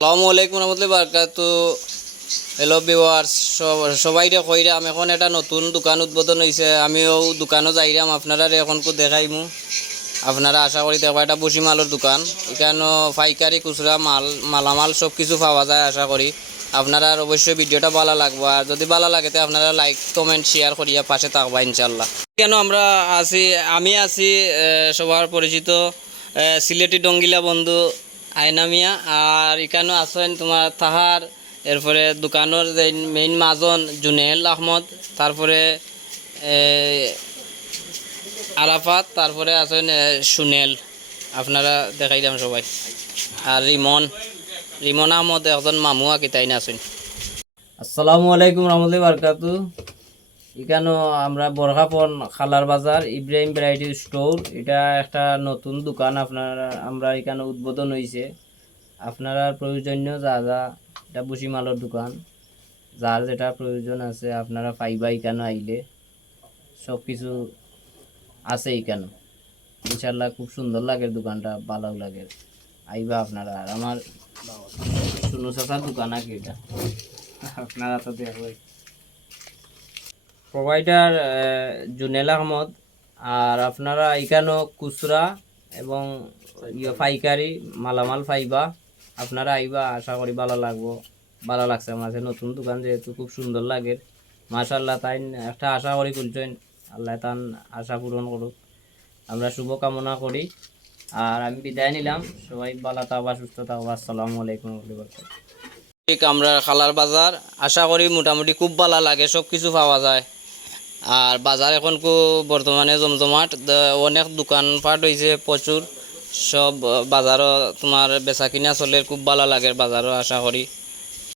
আসসালামু আলাইকুম রহমতুল্লাহি বারাকাতু। হ্যালো ভিউয়ার্স, সবাইরে কইরাম এখন একটা নতুন দোকান উদ্বোধন হয়েছে। আমিও দোকানও যাইরাম, আপনারা এখন দেখাইমু। আপনারা আশা করি দেখবা একটা বসি মালের দোকান। এখানে পাইকারি খুচরা মালামাল সব কিছু পাওয়া যায়। আশা করি আপনারা অবশ্যই ভিডিওটা ভালো লাগবে, আর যদি ভালো লাগে তো আপনারা লাইক কমেন্ট শেয়ার করিয়া পাশে থাকবা ইনশাল্লাহ। কেন আমরা আমি আছি সবার পরিচিত সিলেটি ডঙ্গিলা বন্ধু আয়না মিয়া, আর এখানে আছেন তোমার তাহার, এরপরে দোকানের যে মেইন মাজন জুনেল আহমদ, তারপরে আরাফাত, তারপরে আছেন সুনেল। আপনারা দেখাইলাম সবাই। আর রিমন আহমদ একজন মামুয়া কিতাইন আছেন। আসসালামু আলাইকুম রহমতুল্লাহি বারাকাতু। এখানে আমরা বরখাপন খালার বাজার ইব্রাহিম ভ্যারাইটি স্টোর, এটা একটা নতুন দোকান আমরা এখানে উদ্বোধন হয়েছে। আপনারা প্রয়োজনীয় যা যা, এটা বসি মালের দোকান, যার যেটা প্রয়োজন আছে আপনারা পাইবা। এখানে আইলে সব কিছু আছে এখানে ইনশাল্লাহ। খুব সুন্দর লাগে দোকানটা, ভালো লাগে, আইবা আপনারা। আর আমার শুনু চাচার দোকান আর কি, এটা আপনারা তো দেখবেন। প্রোভাইডার জুনেল আহমদ। আর আপনারা এখানে খুচরা এবং পাইকারি মালামাল পাইবা। আপনারা আইবা, আশা করি ভালো লাগছে। আমার নতুন দোকান যেহেতু খুব সুন্দর লাগে মাশাআল্লাহ। তাই একটা আশা করি খুলছেন, আল্লাহ তান আশা পূরণ করুক, আমরা শুভ কামনা করি। আর আমি বিদায় নিলাম, সবাই ভালো থাকবা, সুস্থ থাকবা। আসসালামু আলাইকুম। ঠিক আমরা খালার বাজার, আশা করি মোটামুটি খুব ভালো লাগে, সব কিছু পাওয়া যায়। আর বাজার এখন বর্তমানে জমজমাট, অনেক দোকানপাট হয়েছে প্রচুর। সব বাজারও তোমার বেচা কিনা চলে, খুব ভালো লাগে বাজারও। আশা করি